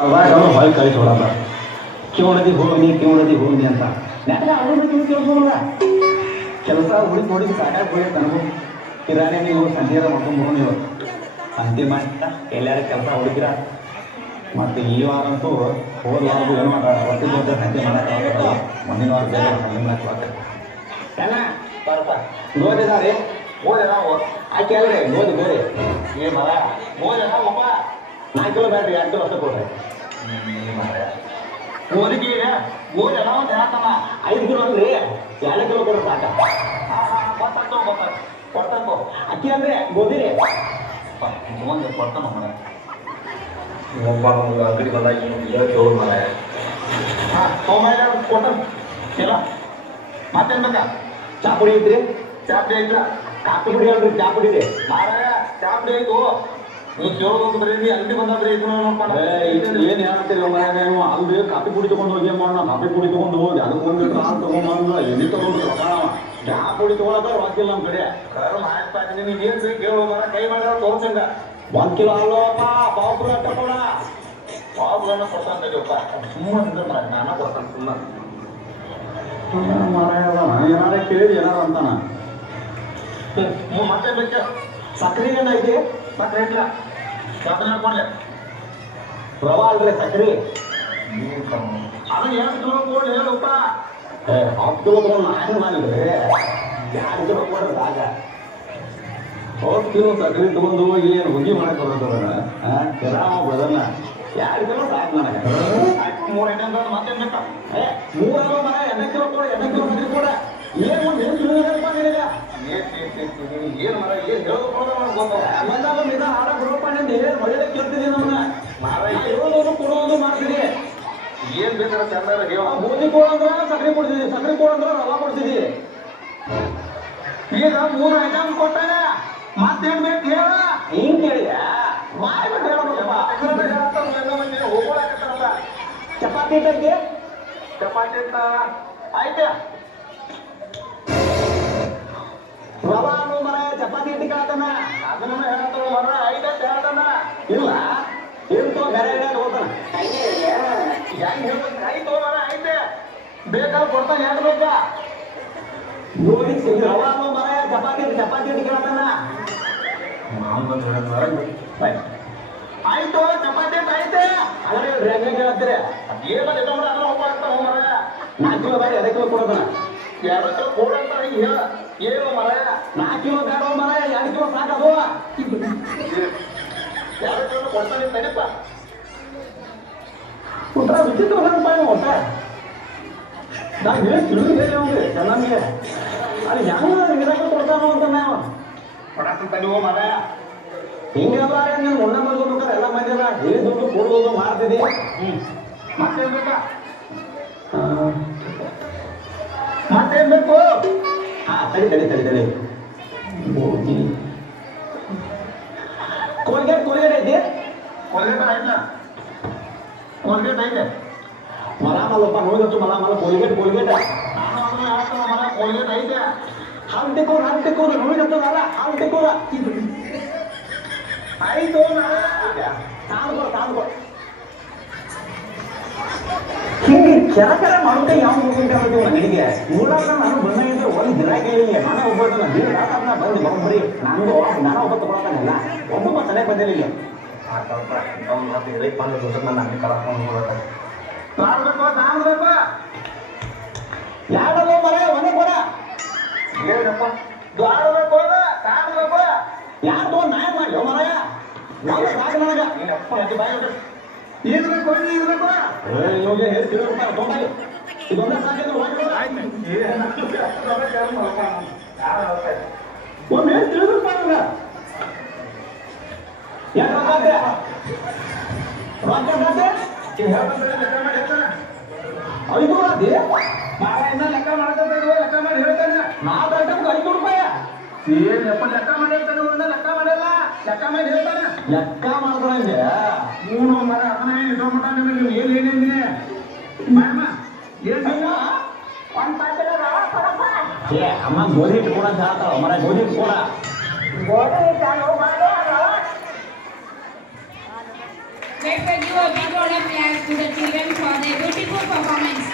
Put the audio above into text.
ಅವಾಗ ಅವ್ರು ಹೊಳೆ ಕಳಿಸ್ಬಿಡಲ್ಲ. ಕಿವಣದಿ ಹೋಗಿ ಅಂತ ನೆಟ್ಟ ಅವ್ರ ಕೇಳಿಸೋಲ್ಲ. ಕೆಲಸ ಹುಡುಕಿ ನೋಡಿ ಸಾಕಾಗಿ ಹೋಗಿ ನನಗೂ ಕಿರಾಣಿ ನೀವು ಸಂಜೆ ಮಾಡ್ಕೊಂಡು ನೀವು ಸಂಜೆ ಮಾಡಿದ ಎಲ್ಲಾರ ಕೆಲಸ ಹುಡುಕಿರ. ಮತ್ತು ಈ ವಾರ ಅಂತೂ ಹೋದ ವಾರ ಏನು ಮಾಡ ಒಟ್ಟು ದೊಡ್ಡ ಸಂಜೆ ಮಾಡೋಕ್ಕಾಗಲ್ಲ. ಮುಂದಿನ ವಾರ ಬೇರೆ ಸಂಜೆ ಮಾಡಕ್ಕೆ ಎಲ್ಲ ಬರಪ್ಪ ನೋಡಿದಾರೆ ಓದಿ ನಾವು ಆಕೆ ಅಲ್ರಿ ಓದಿ ಬೇರೆ ಏ ಮರ ಓದಿ ಒಬ್ಬ 4 ಕಿಲೋ ಬ್ಯಾಟ್ರಿ 2 ಕಿಲೋ ಅಷ್ಟೇ ಕೊಡ್ರಿ. ಓದಿಗೆ ಓದಿ ಎಲ್ಲ ಒಂದು ಹೇಳ್ತಾನ 5 ಕಿಲೋ ಅಲ್ರಿ 2 ಕಿಲೋ ಕೊಡ್ರಿ ಸಾಕ. ಕೊಡ್ತಾಕೋ ಅಕ್ಕಿ ಅಂದ್ರೆ ಗೋಧಿರಿ ಒಂದು ಕೊಡ್ತಾನ ಮರ ಒಬ್ಬ ಅಂಗಡಿ ಬಂದಾಗ ಕೇಳೋದು ಮರ. ಹಾಂ ಸೋಮವಾರ ಕೊಟ್ಟ ಇಲ್ಲ ಮತ್ತೇನು ಬೇಕಾ? ಚಾ ಪುಡಿ ಐತ್ರಿ? ಚಾ ಪುಡಿ ಐತ್ರ ಕಾಫಿ ಪುಡಿ ಅಲ್ರಿ ಚಾ ಪುಡಿ ಇದೆ ಮಾರಾಯ. ಚಾ ಪುಡಿ ಆಯ್ತು ನೀವು ಕೇಳೋದು ಬರೀ ಅಂಗಡಿ ಬಂದಾದ್ರೆ ಏನು ಹೇಳ್ತೀರಿ ನೀವು ಅಲ್ಲಿ ಕಾಫಿ ಪುಡಿ ತೊಗೊಂಡು ಹೋಗಿ ಮಾಡೋಣ. ಕಾಫಿ ಪುಡಿ ತೊಗೊಂಡು ಹೋಗಿ ಅದಕ್ಕೆ ಒಂದು ಟ್ರಾನ್ ತೊಗೊಂಡು ಎಲ್ಲಿ ತೊಗೊಂಡ್ರು ಚಾ ಪುಡಿ ತೊಗೊಳಕ ರೊಕ್ಕಿಲ್ಲ ನಮ್ಮ ಕಡೆ. ಆಯ್ತು ನೀವು ಏನು ಸರಿ ಕೇಳೋ ಬರ ಕೈ ಮಾಡಿದ್ರೆ ತೋರ್ಸಂಗ 1 ಕಿಲೋ ಅಲ್ಲೋಪ್ಪ ಪಾವು ಕಿಲೋ ತಗೊಳ ಪಾವುಗಳನ್ನ ಕೊಡ್ತಾನೆ ತಡಿಯಪ್ಪ ಸುಮ್ಮನೆ ನಾನು ಕೊಡ್ತಾನೆ ಸುಮ್ಮನೆ ಏನಾರ ಕೇಳಿ ಏನಾರ ಅಂತಾನ. ಮತ್ತೆ ಬೇಕು ಸಕ್ಕರೆ ಏನೈತಿ? ಸಕ್ಕರೆ ಇಲ್ಲ ಸಕ್ಕರೆ ಹಾಕೊಂಡೆ ರವ ಅಲ್ರಿ ಸಕ್ಕರೆ ಅದು 2 ಕಿಲೋ ಕೊಡಿ ಹೇಳಪ್ಪ. 10 ಕಿಲೋ ತಗೊಂಡು ನಾನು ಮಾಡಿದ್ರಿ 2 ಕಿಲೋ ಕೊಡ್ರಿ ಆಗ 10 ಕಿಲೋ ಸಕ್ಕರೆ ತಗೊಂಡು ಹೋಗಿ ಏನು ಹುಗ್ಗಿ ಮಾಡಕ್ಕೆ ಬರೋದನ್ನ ಕೆರಾಮ ಬರೋದನ್ನ 2 ಕಿಲೋ ಸಾಕು ನನಗೆ. 3 ಐಟಮ್ ಮತ್ತೇನು ಬೇಕಾ? 3 ಮರ 2 ಕಿಲೋ ಕೊಡ 2 ಕಿಲೋ ಸಕ್ಕರೆ ಕೊಡ ಏನು ಒಂದು ಏನು ತಿಳಿದಪ್ಪ ನಿನಗೆ ಏನು ಮರ ಏನು ಹೇಳೋದು ಬಂದಾಗ ನಿನ್ನ ಹಾಡ ಬಿಡಪ್ಪ ನಿಂದ ಏನು ಮಳೆಯಲ್ಲೇ ಕೇಳ್ತಿದ್ದೀನಿ ನಮ್ಮನ್ನ ಮಾರ ಹೇಳೋದು ಕೊಡೋದು ಮಾಡ್ತೀರಿ. ಏನು ಬೇಕಾದ್ರೆ ಚಂದ ಗೋಧಿ ಕೊಡಂದ್ರ ಸಕ್ಕರೆ ಕೊಡ್ತಿದ್ದಿ ಸಕ್ಕರೆ ಕೊಡಂದ್ರ ರವ ಕೊಡ್ತಿದ್ದಿ. ಈಗ 3 ಐಟಮ್ ಕೊಟ್ಟಾಗ ಮತ್ತೇನು ಬೇಕು ಹೇಳ? ಹಿಂಗೆ ಕೇಳಿದ ಬಾಯ್ ಬಿಟ್ಟು ಹೇಳಬೇಕಪ್ಪ. ಹೋಗೋಳಕತ್ತಾರಲ್ಲ ಚಪಾತಿ ಬಗ್ಗೆ ಚಪಾತಿ ಆಯ್ತಾ ರವಾ ಅನ್ನೋ ಮರ ಚಪಾತಿ ಇಟ್ಟು ಕೇಳ್ತಾನ ಅದನ್ನ ಹೇಳ್ತಾನ ಮರ ಐದ ಹೇಳ್ತಾನ ಇಲ್ಲ ಎಂತೋ ಬೇರೆ ಹೋಗ್ತಾನ ಹೆಂಗೆ ಹೇಳ್ತಾನೆ ಆಯ್ತು ಮರ ಐತೆ ಬೇಕಾದ್ರೆ ಕೊಡ್ತಾನೆ ಯಾಕೆ ಬೇಕಾ ನೋಡಿ ರವಾ ಅನ್ನೋ ಮರ ಚಪಾತಿ ಇಟ್ಟು ಕೇಳ್ತಾನ ಆಯ್ತು ಚಪಾತಿ ಐತೆ ಅದೇ ಹೆಂಗೆ ಕೇಳ್ತೀರಿ ಏನು ಅದನ್ನ ಹೋಗ್ತಾನ ಮರ 4 ಕಿಲೋ ಬಾರಿ 2 ಕಿಲೋ ಕೊಡೋದನ 2 ಕಿಲೋ ಕೊಡಂತ ಹೇಳ ಏನು ಮರ 4 ಕಿಲೋ ಬೇಡ ಮರ 2 ಕಿಲೋ ಸಾಕದು 2 ಕಿಲೋ ಕೊಡ್ತಾನೆ ತಡಿಪ್ಪ ಊಟ ವಿಚಿತ್ರ ಒಟ್ಟ ನಾನು ಹೇಳಿ ತಿಳಿದು ಅವ್ಗೆ ಚೆನ್ನಾಗಿ ಅಲ್ಲಿ ಹೆಂಗೆ ನಿರಕ್ಕೆ ಕೊಡ್ತಾನೋ ಅಂತ ನಾವು ಕೊಡಕ್ಕೆ ತಡಿವೋ ಮರ ಹಿಂಗೆಲ್ಲ ನೀನು ಮುನ್ನ ಬಂದ್ಬೇಕಾದ್ರೆ ಎಲ್ಲ ಮಂದಿಲ್ಲ ಹೇಳಿ ದುಡ್ಡು ಕೊಡೋದು ಮಾಡ್ತಿದ್ದಿ. ಮತ್ತೇನು ಬೇಕಾ? ಮತ್ತೇನು ಬೇಕು? ಹಾಂ ತಡಿ ಕೋಲ್ಗೇಟ್ ಐತಿ? ಕೋಲ್ಗೇಟ್ ಆಯ್ತಾ? ಕೋಲ್ಗೇಟ್ ಐತೆ ಮಲಪ್ಪ ನೋಡಿದಷ್ಟು ಮಲ ಕೋಲ್ಗೇಟ್ ಮರ ಕೋಲ್ಗೇಟ್ ಐತೆ. ಹಂಟಿಕೂರ ನೋಡಿದತ್ತಲ್ಲ ಹಂಟಿಕೂರ ಆಯ್ತು ತಾಳ್ಕೊ ಹಿಂಗೆ ಕೆರ ಮಾಡೋಕೆ ಯಾವ ಹೋಗ್ಬಿಟ್ಟು ನನಗೆ ನೋಡಾಕ ನಾನು ಬಂದಾಗಿದ್ರೆ ಒಂದು ಗಿರಾಕಿ ನಾನು ಒಬ್ಬಟ್ಟು ನಾನು ಬಂದು ಬರೋಬ್ಬರಿ ನಾನು ಒಬ್ಬ ತಗೊಳಕ್ಕಾಗಲ್ಲ ಒಬ್ಬೊಬ್ಬ ಚೆನ್ನಾಗಿ ಬಂದಿಲ್ಲ ಯಾವ್ದಲ್ಲ ಮರ ಒಂದೇ ಕೊಡ ಏನಪ್ಪ ದ್ವಾರಬೇಕು ತಾಳ್ಬೇಕು ಯಾರು ತಗೊಂಡು ನಾಯ ಮಾಡಿ ಮರಯ ಸಾಕು ನನಗ ಇದು ಬೇಕು ಇವಾಗ ಹೇಳ್ತೀವಿ ತೊಗೊಂಡು ಇದೊಂದೇ ಸಾಕಿದ್ರೆ ಒಂದು ಹೇಳಿ ತಿಳಿದ್ರಪ್ಪ ನನಗ ಯಾಕೆ ಐದು ಅದೇ ಮಾರಾಯಣ ಲೆಕ್ಕ ಮಾಡಿ ಹೇಳ್ತಾನೆ 4 ಐಟಮ್ಗೆ 5 ರೂಪಾಯಿ ಏನಪ್ಪ ಲೆಕ್ಕ ಮಾಡಿ ಹೇಳ್ತಾನೆ ಲೆಕ್ಕ ಮಾಡಲ್ಲ ಲೆಕ್ಕ ಮಾಡಿ ಹೇಳ್ತಾನೆ ಲೆಕ್ಕ ಮಾಡ್ತಾನೆ ಮೂರು ಮರ ಅದನ್ನ ಇಟ್ಕೊಂಡ್ಬಿಟ್ಟ ನೀವು ಏನೇನಿದೆ ಮಾಡಮ್ಮ ಏನು ಒಂದು ಪಾತ್ರೆ ಅಮ್ಮ ಗೋಧಿ ಇಟ್ಕೊಡ ಅಂತ ಹೇಳ್ತಾವ ಮರ ಗೋಧಿ ಇಟ್ಕೊಡ ಗೋಧಿ ಚಾಲು ಮಾಡಿ ಪರ್ಫಾರ್ಮೆನ್ಸ್